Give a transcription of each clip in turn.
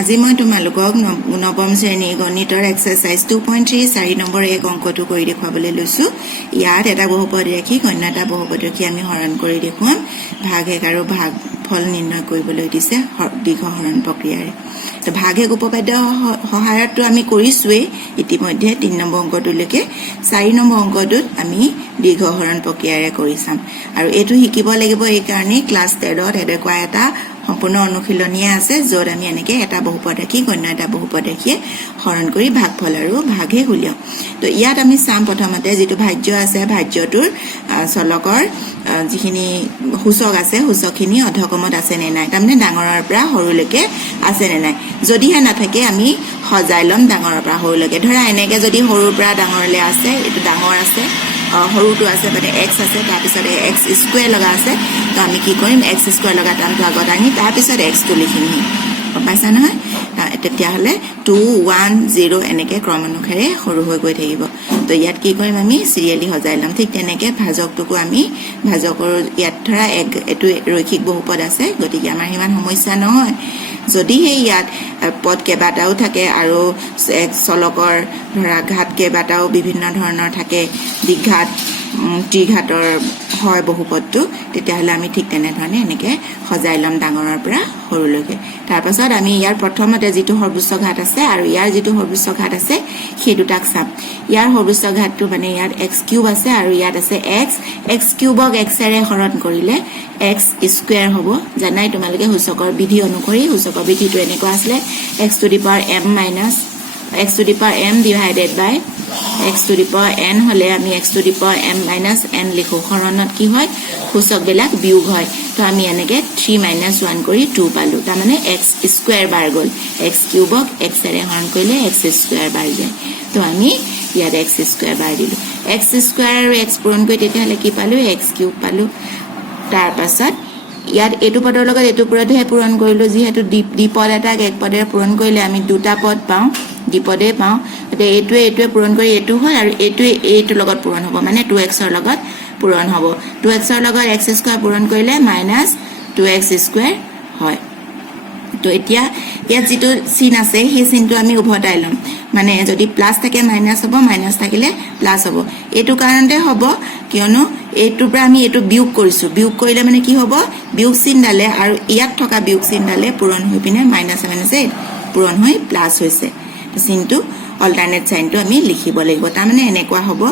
আজি মই তোমালোকক নৱম শ্ৰেণীৰ গণিতৰ এক্সাৰসাইজ 2.3 4 নম্বৰ এক অংকটো কৰি দেখুৱাবলৈ লৈছো। ইয়াত এটা বহুপদ ৰাখি অন্য এটা বহুপদ ৰাখি আমি হৰণ কৰি দেখুৱাম। ভাগ এক আৰু ভাগ ফল নিৰ্ণয় কৰিবলৈ দিছে দীৰ্ঘ হৰণ প্ৰক্ৰিয়াৰে। তো ভাগ এক উপপাদ্য সহায়তো আমি কৰিছোৱে ইতিমধ্যে 3 নম্বৰ অংকটোলৈকে। 4 নম্বৰ অংকটোত আমি দীৰ্ঘ হৰণ প্ৰক্ৰিয়াৰে কৰি চাম। আৰু এইটো শিকিব লাগিব এই কাৰণে ক্লাছ 10ত এনেকুৱা এটা সম্পূৰ্ণ অনুশীলনী আছে য'ত আমি এনেকে এটা বহুপদ ৰাখি অন্য এটা বহুপদ ৰাখি হৰণ কৰি ভাগফল আৰু ভাগে উলিয়াও। তো ইয়াত আমি চাম প্ৰথমতে যেটো ভাজ্য আছে ভাজ্যটোৰ চলকৰ যিখিনি সূচক আছে সূচকখিনি অধক্ৰমত আছে নে নাই, তাৰমানে ডাঙৰৰ পৰা সৰুলৈকে আছে নে নাই। যদিহে নাথাকে আমি সজাই লম ডাঙৰৰ পৰা সৰুলৈকে। ধৰা এনেকে যদি সৰুৰ পৰা ডাঙৰলৈ আছে, এইটো ডাঙৰ আছে সৰুটো আছে মানে x আছে, তাৰপিছত x স্কয়াৰ লগা আছে, তো আমি কি কৰিম x স্কয়াৰ লগা টাৰ্মটো আগত আনি তাৰপিছত x টো লিখিম। গম পাইছা নহয়? তেতিয়াহ'লে 2 1 0 এনেকে ক্ৰম অনুসাৰে সৰু হৈ গৈ থাকিব। তো ইয়াত কি কৰিম আমি সিৰিয়ালি সজাই লম। ঠিক তেনেকে ভাজকটোকো আমি ভাজকৰ ইয়াত ধৰা এইটো ৰৈখিক বহুপদ আছে, গতিকে আমাৰ ইমান সমস্যা নহয়। যদি সেই ইয়াত পদ কেইবাটাও থাকে আৰু চলকৰ ধৰা ঘাত কেইবাটাও বিভিন্ন ধৰণৰ থাকে, দ্বিঘাত ত্ৰিঘাতৰ হয় বহুপদটো, তেতিয়াহ'লে আমি ঠিক তেনেধৰণে এনেকে সজাই ল'ম ডাঙৰৰ পৰা সৰুলৈকে। তাৰপাছত আমি ইয়াৰ প্ৰথমতে যিটো সৰ্বোচ্চ ঘাত আছে আৰু ইয়াৰ যিটো সৰ্বোচ্চ ঘাত আছে সেই দুটাক চাম। ইয়াৰ সৰ্বোচ্চ ঘাতটো মানে ইয়াত x কিউব আছে আৰু ইয়াত আছে x কিউবক x এৰে হৰণ কৰিলে x স্কয়াৰ হ'ব। জানাই তোমালোকে সূচকৰ বিধি অনুসৰি সূচকৰ বিধিটো এনেকুৱা আছিল x to the power m minus x to the power m divided by x to the power n হলে আমি x to the power m minus n লিখো। হৰণত কি হয় সূচক বিলাক বিয়োগ হয়। তো আমি এনেকে 3 minus 1 কৰি 2 পালো। তাৰ মানে x স্কয়াৰ বাৰ গল। x কিউবক x এৰে হৰণ কৰিলে x স্কয়াৰ বাৰ যায়। তো আমি ইয়াত x স্কয়াৰ বাৰ দিলো। x স্কয়াৰ আৰু x পূৰণ কৰি তেতিয়াহলে কি পালো x কিউব পালো। তাৰ পাছত ইয়াত এইটো পদৰ লগত এইটো পদহে পূৰণ কৰিলো। যেহেতু দ্বিপদ এটাক এক পদেৰে পূৰণ কৰিলে আমি দুটা পদ পাওঁ, দ্বিপদে পাওঁ। গতিকে এইটোৱে পূৰণ কৰি এইটো হয় আৰু এইটোৰ লগত পূৰণ হ'ব, মানে 2x ৰ লগত পূৰণ হ'ব। 2x ৰ লগত x স্কয়াৰ পূৰণ কৰিলে মাইনাছ 2x স্কয়াৰ হয়। তো এতিয়া ইয়াত যেটো চিন আছে সেই চিনটো আমি উভতাই লম। মানে যদি প্লাস থাকে মাইনাস হ'ব, মাইনাস থাকিলে প্লাস হ'ব। এইটো কাৰণতে হ'ব কিয়নো এইটোৰ পৰা আমি এইটো বিয়োগ কৰিছো। বিয়োগ কৰিলে মানে কি হ'ব বিয়োগ চিনডালে আৰু ইয়াত থকা বিয়োগ চিনডালে পূৰণ হৈ পিনে মাইনাস মাইনাসে পূৰণ হৈ প্লাস হৈছে। চিনটো অল্টাৰনেট সাইনটো আমি লিখিব লাগিব। তাৰ মানে এনেকুৱা হ'ব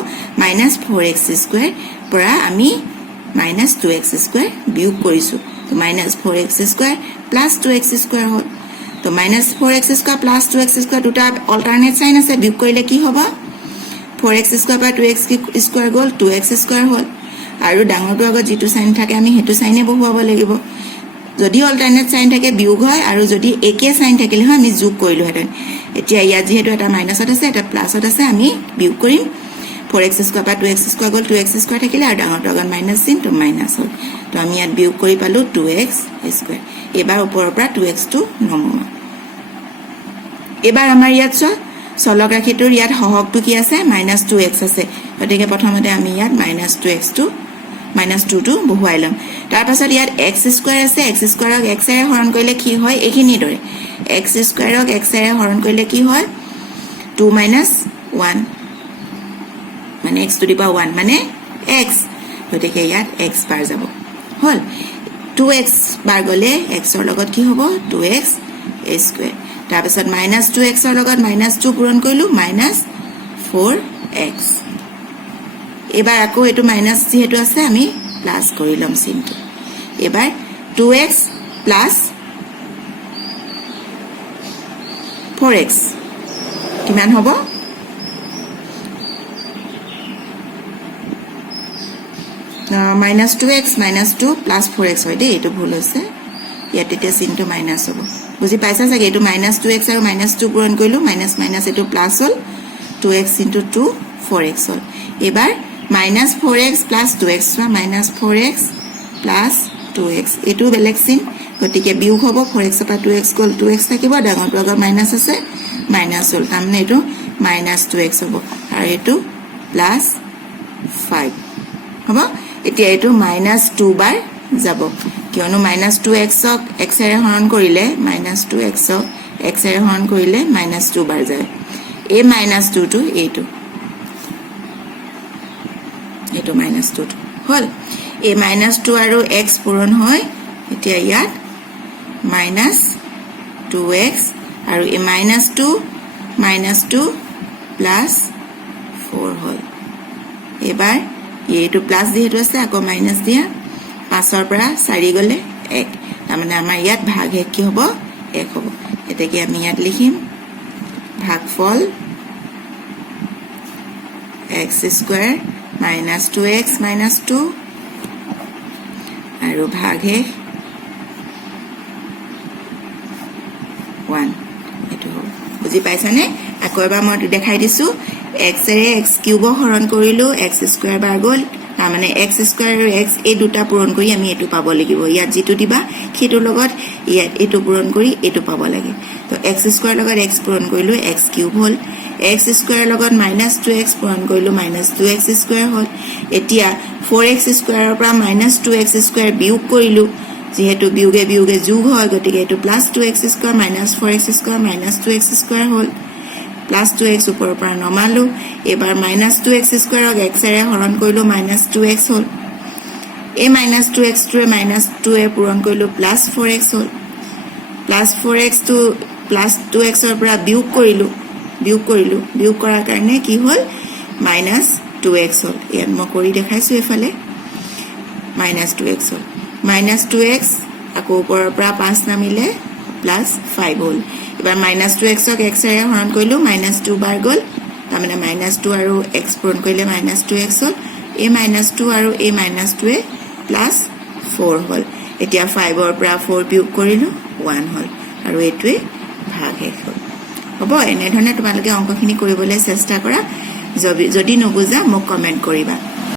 মাইনাস 4x স্কয়াৰ পৰা আমি মাইনাস 2x স্কয়াৰ বিয়োগ কৰিছো। তো minus 4x square plus 2x square হ'ল। তো minus 4x square plus 2x square দুটা অল্টাৰনেট সাইন আছে। বিয়োগ কৰিলে কি হ'ব 4x স্কয়াৰ পৰা 2x স্কয়াৰ গ'ল 2x স্কয়াৰ হ'ল। আৰু ডাঙৰটো আগত যেটো সাইন থাকে আমি হেতু সাইনে বহুৱাব লাগিব। যদি অল্টাৰনেট সাইন থাকে বিয়োগ হয় আৰু যদি একে সাইন থাকিলে হয় আমি যোগ কৰিলো হেতেন। এতিয়া ইয়াত যেহেতু এটা মাইনাসত আছে এটা প্লাসত আছে আমি বিয়োগ কৰিম। 4x স্কয়াৰ পৰা 2x স্কয়াৰ গ'ল 2x স্কয়াৰ থাকিলে আৰু ডাঙৰটো আগত মাইনাস চিন তো মাইনাস হ'ল। তো আমি ইয়াত বিয়োগ কৰি পালো 2x স্কয়াৰ। এবাৰ ওপৰৰ পৰা 2x টো নমোৱা। এবাৰ আমাৰ ইয়াত চলক ৰাশিটোৰ ইয়াত হহকটো কি আছে মাইনাস 2x আছে। গতিকে প্ৰথমতে আমি ইয়াত মাইনাস 2x টো মাইনাস 2 টো বহুৱাই লম। তাৰ পাছত ইয়াত x স্কয়াৰ আছে। x স্কয়াৰক x এৰে হৰণ কৰিলে কি হয় এইখিনি দৰে। x স্কয়াৰক x এৰে হৰণ কৰিলে কি হয় 2 minus 1 মানে x to the power 1 মানে x। গতিকে ইয়াত x বাৰ যাব হল। 2x বাৰ গলে x ৰ লগত কি হ'ব 2x স্কয়াৰ। তাৰ পাছত মাইনাস 2x ৰ লগত মাইনাস 2 পূৰণ কৰিলো মাইনাস 4x। এবাৰ আকৌ এটো মাইনাস যেহেতু আছে আমি প্লাস কৰি লম চিনটো। এবাৰ 2x প্লাস 4x কিমান হ'ব minus 2x minus 2 plus 4x হয় দেই, এইটো ভুল হৈছে। ইয়াত এতিয়া চিনটো মাইনাস হ'ব। বুজি পাইছা চাগে এইটো মাইনাস 2x আৰু মাইনাস 2 পূৰণ কৰিলো মাইনাস মাইনাস এইটো প্লাস হ'ল 2x into 2 4x হ'ল। এবাৰ minus 4x plus 2x minus 4x plus 2x এইটো বেলেগ চিন। গতিকে বিয়োগ হ'ব 4x পৰা 2x গ'ল 2x থাকিব, ডাঙৰটো আগত মাইনাস আছে মাইনাস হ'ল। তাৰমানে এইটো মাইনাস 2x হ'ব আৰু এইটো প্লাস 5 হ'ব। এতিয়া এইটো মাইনাস 2 বাৰ যাব কিয়নো মাইনাস 2x ক x এৰে হৰণ কৰিলে মাইনাস 2x ক x এৰে হৰণ কৰিলে -2 বাৰ যায় এই -2 টো এইটো -2 হল এই -2 আৰু x পূৰণ হয় এতিয়া ইয়াত -2x আৰু এই -2 প্লাস 4 হল এবাৰ এইটো প্লাস যেহেতু আছে আকৌ মাইনাস দিয়া 5 ৰ পৰা 4 গলে 1 তাৰমানে আমাৰ ইয়াত ভাগশেষ কি হ'ব 1 হ'ব এটা কি আমি ইয়াত লিখিম ভাগফল x স্কয়াৰ -2x -2 আৰু ভাগশেষ 1 এটো হ'ব বুজি পাইছানে আকৌ এবাৰ মই দেখাই দিছো x এৰে x কিউব হৰণ কৰিলো x স্কয়াৰ বাৰ গল তাৰমানে x স্কয়াৰ আৰু x এই দুটা পূৰণ কৰি আমি এটো পাব লাগিব ইয়াত যেটো দিবা খেটোৰ লগত ইয়াত এটো পূৰণ কৰি এটো পাব লাগে তো x স্কয়াৰ লগত x পূৰণ কৰিলো x কিউব হল x স্কয়াৰ লগত -2x পূৰণ কৰিলো -2x স্কয়াৰ হল এতিয়া 4x স্কয়াৰৰ পৰা -2x স্কয়াৰ বিয়োগ কৰিলো যেহেতু বিয়োগে বিয়োগে যোগ হয় গতিকে এটো +2x square -4x square -2x square হল +2x ওপৰৰ পৰা নমালো এবাৰ -2x স্কয়াৰক x এৰে হৰণ কৰিলো -2x হল এই -2x টোৱে -2 এ পূৰণ কৰিলো +4x হল +4x টো +2x ৰ পৰা বিয়োগ কৰিলো বিয়োগ কৰাৰ কাৰণে কি হল -2x হল ইয়াত মই কৰি দেখাইছো এফালে -2x হল -2x আকৌ ওপৰৰ পৰা 5 নামিলে +5 হল এবাৰ -2x ক x এৰে হৰণ কৰিলো -2 বাৰ গল তাৰমানে -2 আৰু x পূৰণ কৰিলে -2x হল এই -2 আৰু এই -2 এ +4 হল এতিয়া 5 ৰ পৰা 4 বিয়োগ কৰিলো 1 হল আৰু এটোৱে ভাগশেষ হল হ'ব এনে ধৰণে তোমালোকে অংকখিনি কৰিবলৈ চেষ্টা কৰা যদি নবুজা মোক কমেন্ট কৰিবা